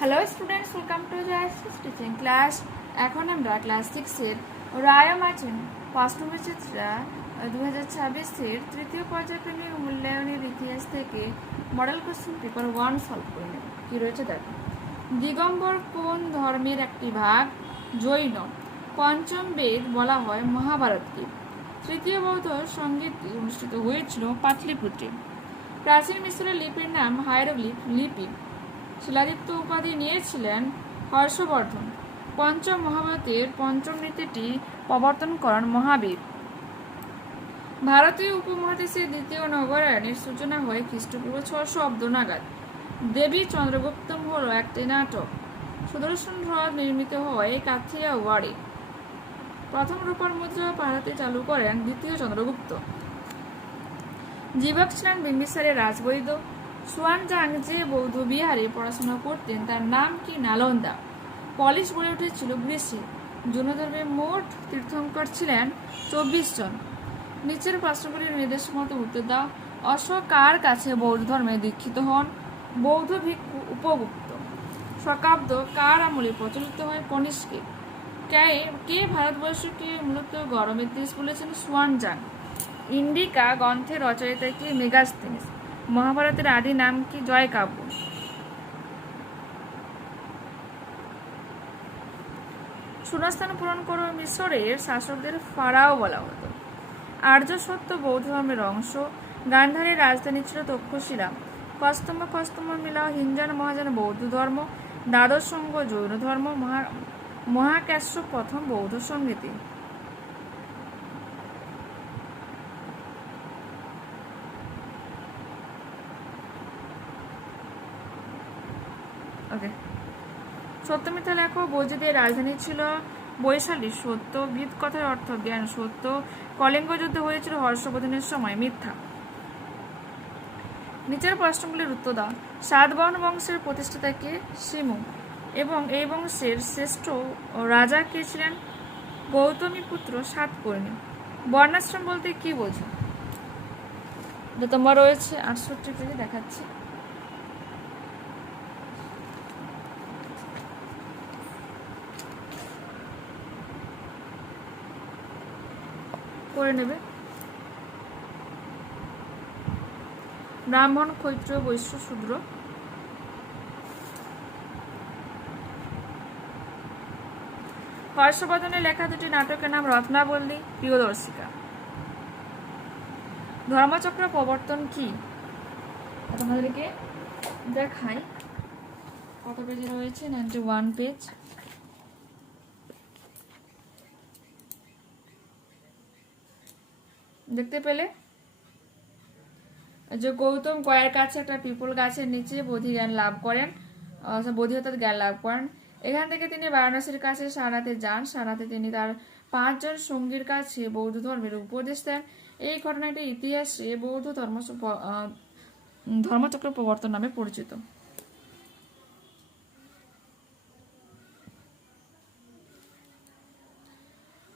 Hello students, welcome to Joyshree teaching class. এখন আমরা class 6-এর রায় Martin পাষ্ট্যচিত্রা 2026-এর তৃতীয় পর্যায়ক্রমিক মূল্যায়নের ইতিহাস থেকে মডেল কোশ্চেন পেপার 1 সলভ করে নেব। কী রয়েছে দেখো। দিগম্বর কোন ধর্মের একটি ভাগ? জৈন। পঞ্চম বেদ বলা হয় মহাভারতকে। তৃতীয় বৌদ্ধ সঙ্গীতটি অনুষ্ঠিত হয়েছিল পাটলিপুত্রে। প্রাচীন মিশরের লিপির নাম হায়ারোগ্লিফ লিপি। শিলাদিত্য উপাধি নিয়েছিলেন হর্ষবর্ধন। পঞ্চম মহাভারতের পঞ্চম নীতিটি প্রবর্তন করেন মহাবীর। ভারতীয় উপমহাদেশের দ্বিতীয় নগরায়নের সূচনা হয় খ্রিস্টপূর্ব 600 অব্দ নাগাদ। দেবী চন্দ্রগুপ্তম হল একটি নাটক। সুদর্শন হ্রদ নির্মিত হয় কাথিয়াওয়াড়ে। প্রথম রূপার মুদ্রা ভারতে চালু করেন দ্বিতীয় চন্দ্রগুপ্ত। জীবক ছিলেন বিম্বিসারের রাজবৈদ্য। সুয়ানজাং যে বৌদ্ধ বিহারে পড়াশোনা করতেন তার নাম কি? নালন্দা। পলিশ গড়ে উঠেছিল গ্রীষ্মে। জৈন ধর্মে মোট তীর্থঙ্কর ছিলেন 24 জন। নিচের প্রশ্নগুলির নির্দেশ মতো উত্তর দাও। অশোক কার কাছে বৌদ্ধ ধর্মে দীক্ষিত হন? বৌদ্ধ ভিক্ষু উপগুপ্ত। শকাব্দ কার আমলে প্রচলিত হয়? কনিষ্কে। কে ভারতবর্ষকে মূলত গরমের দেশ বলেছেন? সুয়ানজাং। ইন্ডিকা গ্রন্থের রচয়িতা কি? মেগাস্থেনিস। মহাভারতের আদি নাম কি? জয়কাব্য। শূন্যস্থান পূরণ করো। মিশরের শাসকদের ফারাও বলা হতো। আর্য সত্য বৌদ্ধ ধর্মের অংশ। গান্ধারের রাজধানী ছিল তক্ষশিলা। কস্তম্ভ মিলাও হিনজান মহাযান বৌদ্ধ ধর্ম। দ্বাদশ সংঘ জৈন ধর্ম। মহাকাশ্য প্রথম বৌদ্ধ সঙ্গীতি। ওকে, সত্য মিথ্যা লেখো। বৈজদের রাজধানী ছিল বৈশালী। সত্য। বিদ কথার অর্থ জ্ঞান। সত্য। কলিঙ্গ যুদ্ধ হয়েছিল হর্ষবর্ধনের সময়। মিথ্যা। নিচের প্রশ্নগুলির উত্তর দাও। সাতবাহন বংশের প্রতিষ্ঠাতা কে? শিমু। এবং এই বংশের শ্রেষ্ঠ রাজা কে ছিলেন? গৌতমীপুত্র সাতকর্ণী। বর্ণাশ্রম বলতে কি বোঝো? এটা তোমার রয়েছে 68 পেজে, দেখাচ্ছি। করে নেবে। ব্রাহ্মণ, ক্ষত্র, বৈশ্য, শূদ্র। হর্ষবর্ধনের লেখা দুটি নাটকের নাম রত্নাবল্লী, প্রিয়দর্শিকা। ধর্মচক্র প্রবর্তন কি? তোমাদেরকে দেখাই কত পেজে রয়েছে। 91 পেজ। দেখতে পেলে যে গৌতম গয়ার কাছে একটা পিপল গাছের নিচে বোধি জ্ঞান লাভ করেন, বোধি অর্থাৎ জ্ঞান লাভ করেন। এখান থেকে তিনি বারাণসীর কাছে সারাতে যান। সারাতে তিনি তার 5 জন সঙ্গীর কাছে বৌদ্ধ ধর্মের উপদেশ দেন। এই ঘটনাটি ইতিহাসে বৌদ্ধ ধর্মচক্র প্রবর্তন নামে পরিচিত।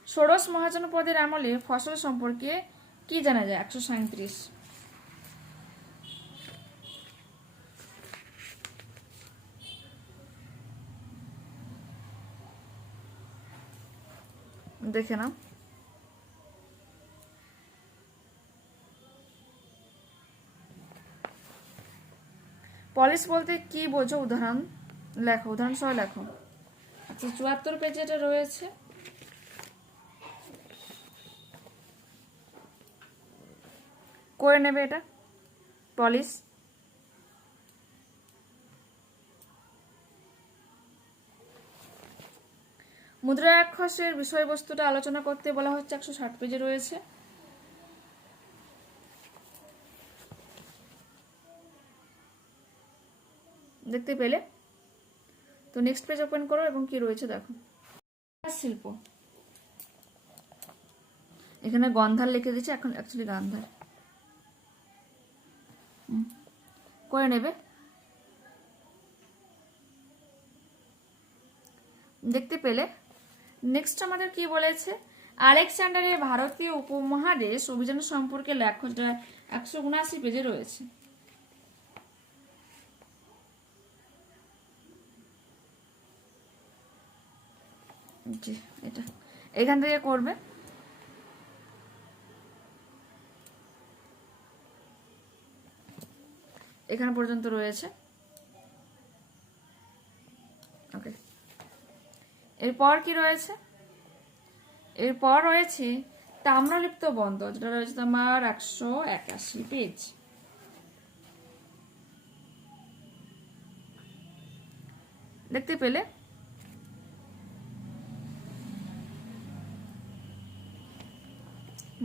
ষোড়শ মহাজনপদের আমলে ফসল সম্পর্কে কি জানা যায়? 137। দেখে নাও। পলিশ বলতে কি বোঝো? উদাহরণ লেখো, উদাহরণ সহ লেখো। আচ্ছা, 74 পেজে এটা রয়েছে। করে নেবে এটা পলিশ। মুদ্রাক্ষরের বিষয়বস্তুটা আলোচনা করতে বলা হচ্ছে। 160 পেজে রয়েছে। দেখতে পেলে তো নেক্সট পেজ ওপেন করো এবং কি রয়েছে দেখো। শিল্প, এখানে গন্ধার লিখে দিচ্ছে, এখন অ্যাকচুয়ালি গান্ধার। করে নেবে। দেখতে পেলে নেক্সট আমাদের কি বলেছে? আলেকজান্ডারের ভারতীয় উপমহাদেশ অভিযান সম্পর্কে লেখো, যেটা 179 পেজে রয়েছে। জি, এটা এখান থেকে করবে। এখানে পর্যন্ত রয়েছে। ওকে, এরপর কি রয়েছে? এরপর রয়েছে তাম্রলিপ্ত বন্ধ, যেটা রয়েছে তোমার 181 পেজ। দেখতে পেলে?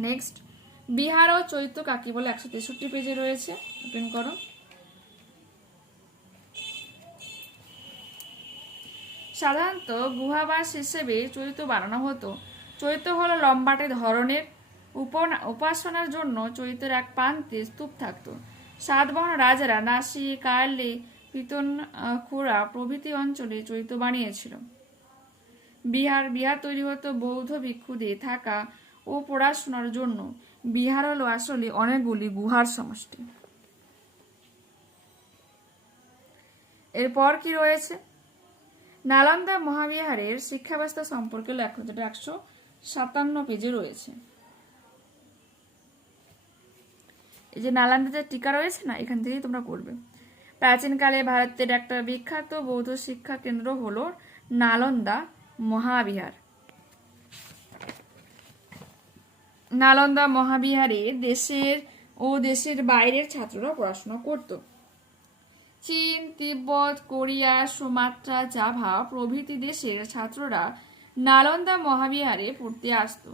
নেক্সট, বিহার ও চৈত্য কাকে বলে 163 পেজে রয়েছে। ওপেন করো। সাধারণত গুহাবাস হিসেবে চৈত্য বানানো হতো। চৈত্য হলো লম্বাটে ধরনের। উপাসনার জন্য চৈত্যের এক প্রান্তে স্তূপ থাকতো। সাতবাহন রাজারা নাসি, কার্লি, পিতন খুরা প্রভৃতি অঞ্চলে চৈত্য বানিয়েছিল। বিহার তৈরি হতো বৌদ্ধ ভিক্ষুদের থাকা ও পড়াশোনার জন্য। বিহার হলো আসলে অনেকগুলি গুহার সমষ্টি। এরপর কি রয়েছে? নালন্দা মহাবিহারের শিক্ষা ব্যবস্থা সম্পর্কে লেখো, যেটা 157 পেজে রয়েছে। এই যে নালন্দা যে টিকা রয়েছে না, এখান থেকেই তোমরা করবে। প্রাচীনকালে ভারতের একটা বিখ্যাত বৌদ্ধ শিক্ষা কেন্দ্র হলো নালন্দা মহাবিহার। নালন্দা মহাবিহারে দেশের ও দেশের বাইরের ছাত্ররা পড়াশোনা করত। চীন, তিব্বত, কোরিয়া, সুমাত্রা, জাভা প্রভৃতি দেশের ছাত্ররা নালন্দা মহাবিহারে পড়তে আসত।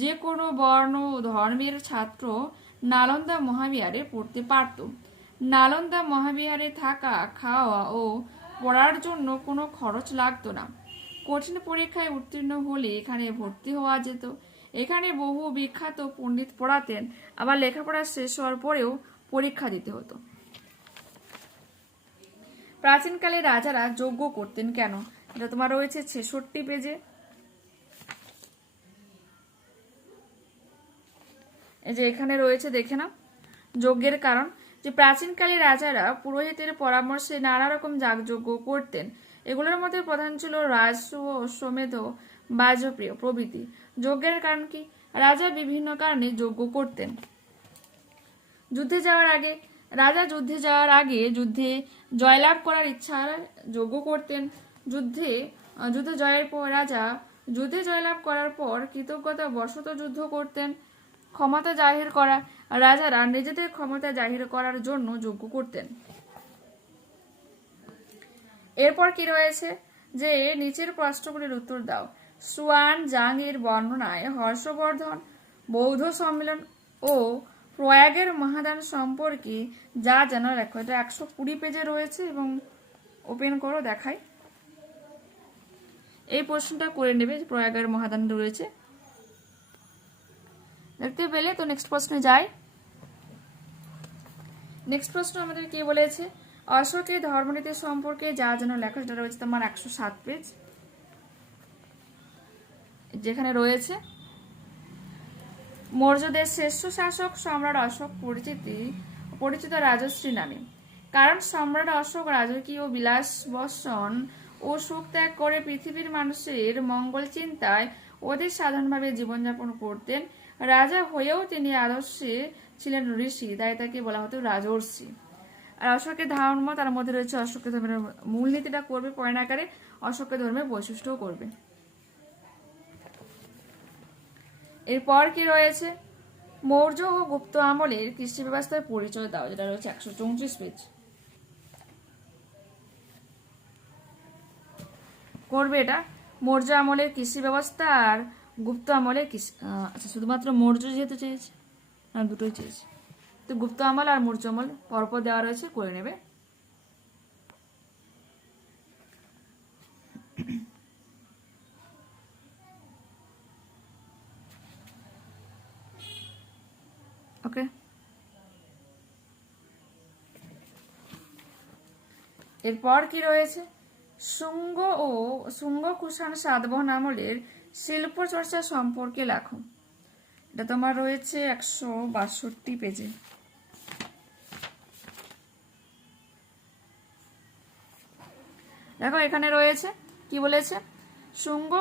যে কোনো বর্ণ ও ধর্মের ছাত্র নালন্দা মহাবিহারে পড়তে পারত। নালন্দা মহাবিহারে থাকা, খাওয়া ও পড়ার জন্য কোনো খরচ লাগতো না। কঠিন পরীক্ষায় উত্তীর্ণ হলে এখানে ভর্তি হওয়া যেত। এখানে বহু বিখ্যাত পণ্ডিত পড়াতেন, আবার লেখাপড়া শেষ হওয়ার পরেও পরীক্ষা দিতে হতো। প্রাচীনকালে রাজারা যজ্ঞ করতেন কেন? এটা তোমার রয়েছে 66 পেজে। এই যে এখানে রয়েছে, দেখে নাও। যজ্ঞের কারণ, যে প্রাচীনকালে রাজারা পুরোহিতের পরামর্শে নানা রকম যাগযজ্ঞ করতেন। এগুলোর মধ্যে প্রধান ছিল রাজসূয়, অশ্বমেধ, বাজপেয় প্রভৃতি। যজ্ঞের কারণ কি? রাজা বিভিন্ন কারণে যজ্ঞ করতেন। যুদ্ধে যাওয়ার আগে যুদ্ধে জয়লাভ করার ইচ্ছার যজ্ঞ করতেন। যুদ্ধে জয়ের পর যুদ্ধে জয়লাভ করার পর কৃতজ্ঞতা বশত যুদ্ধ করতেন। ক্ষমতা জাহির করা, রাজারা নিজেদের ক্ষমতা জাহির করার জন্য যজ্ঞ করতেন। এরপর কি রয়েছে? যে নিচের প্রশ্নগুলির উত্তর দাও। সুয়ান জাং এর বর্ণনায় হর্ষবর্ধন বৌদ্ধ সম্মেলন ও প্রয়াগের মহাদান সম্পর্কে যা জানা লেখো। এটা 120 পেজে রয়েছে এবং ওপেন করো, দেখাই। এই প্রশ্নটা করে নেবে, প্রয়াগের মহাদান রয়েছে, দেখতে পেলে? তো নেক্সট প্রশ্নে যাই। নেক্সট প্রশ্ন আমাদের কি বলেছে? অশোকের ধর্মনীতি সম্পর্কে যা জানা লেখা, যেটা রয়েছে তোমার 107 পেজ। যেখানে রয়েছে মৌর্যদের শ্রেষ্ঠ শাসক সম্রাট অশোক পরিচিত রাজশ্রী নামে। কারণ সম্রাট অশোক রাজকীয় বিলাস বর্ষণ ও সুখ ত্যাগ করে পৃথিবীর মানুষের মঙ্গল চিন্তায় অধিক সাধারণভাবে জীবনযাপন করতেন। রাজা হয়েও তিনি আদর্শে ছিলেন ঋষি, তাই তাকে বলা হতো রাজর্ষি। আর অশোকের ধর্ম, তার মধ্যে রয়েছে অশোকের ধর্মের মূলনীতিটা করবে পয়েন্ট আকারে, অশোকের ধর্মের বৈশিষ্ট্যও করবে। এরপর কি রয়েছে? মৌর্য ও গুপ্ত আমলের কৃষি ব্যবস্থার পরিচয় দাও, যেটা রয়েছে 134 পেজ। করবে এটা। মৌর্য আমলের কৃষি ব্যবস্থা আর গুপ্ত আমলের কৃষি, আচ্ছা শুধুমাত্র মৌর্য যেহেতু চেয়েছে, না দুটোই চেয়েছে, তো গুপ্ত আমল আর মৌর্য আমল পরপর দেওয়া রয়েছে, করে নেবে। ওকে, এরপর কি রয়েছে? শুঙ্গ কুষাণ সাতবাহন আমলের শিল্প চর্চা সম্পর্কে লেখো। এটা তোমার রয়েছে 162 পেজে। দেখো এখানে রয়েছে কি বলেছে? শুঙ্গ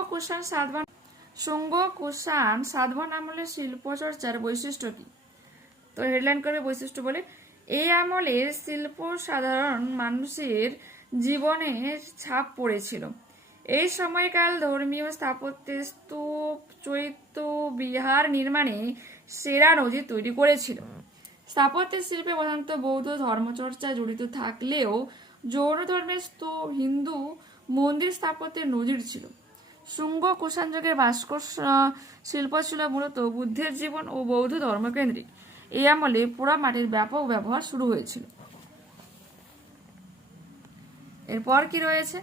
কুষাণ সাতবাহন আমলের শিল্প চর্চার বৈশিষ্ট্য কি? তো হেডলাইন করে বৈশিষ্ট্য বলে, এই আমলের শিল্প সাধারণ মানুষের জীবনে ছাপ পড়েছিল। এই সময়কাল ধর্মীয় স্থাপত্যের স্তূপ, চৈত্য, বিহার নির্মাণে সেরা নজির তৈরি করেছিল। স্থাপত্যের শিল্পে প্রধানত বৌদ্ধ ধর্মচর্চা জড়িত থাকলেও জৈন ধর্মের স্তূপ, হিন্দু মন্দির স্থাপত্যের নজির ছিল। শুঙ্গ কুষাণ যুগের ভাস্কর শিল্প ছিল মূলত বুদ্ধের জীবন ও বৌদ্ধ ধর্মকেন্দ্রিক। এই আমলে পোড়া মাটির ব্যাপক ব্যবহার শুরু হয়েছিল। এরপর কি রয়েছে?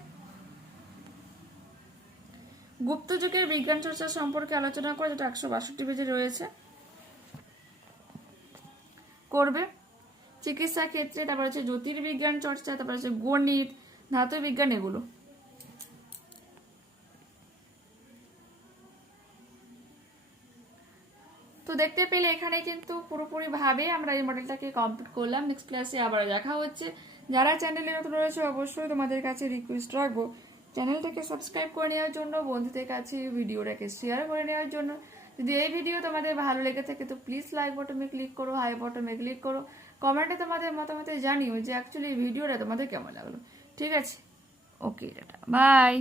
গুপ্ত যুগের বিজ্ঞান চর্চা সম্পর্কে আলোচনা করে, যেটা 162 পেজে রয়েছে, করবে। চিকিৎসা ক্ষেত্রে, তারপর হচ্ছে জ্যোতির্বিজ্ঞান চর্চা, তারপর হচ্ছে গণিত, ধাতু বিজ্ঞান, এগুলো। তো দেখতে পেলে এখানে কিন্তু পুরোপুরি ভাবে আমরা এই মডেলটাকে কমপ্লিট করলাম। নেক্সট ক্লাসে আবার দেখা হচ্ছে। যারা চ্যানেলে নতুন রয়েছে অবশ্যই তোমাদের কাছে রিকোয়েস্ট রাখবো চ্যানেলটাকে সাবস্ক্রাইব করে নেওয়ার জন্য, বন্ধুদের কাছে ভিডিওটাকে শেয়ার করে নেওয়ার জন্য। যদি এই ভিডিও তোমাদের ভালো লেগে থাকে তো প্লিজ লাইক বটনে ক্লিক করো, হাই বটনে ক্লিক করো, কমেন্টে তোমাদের মতামত জানিও যে অ্যাকচুয়ালি এই ভিডিওটা তোমাদের কেমন লাগলো। ঠিক আছে, ওকে, টাটা, বাই।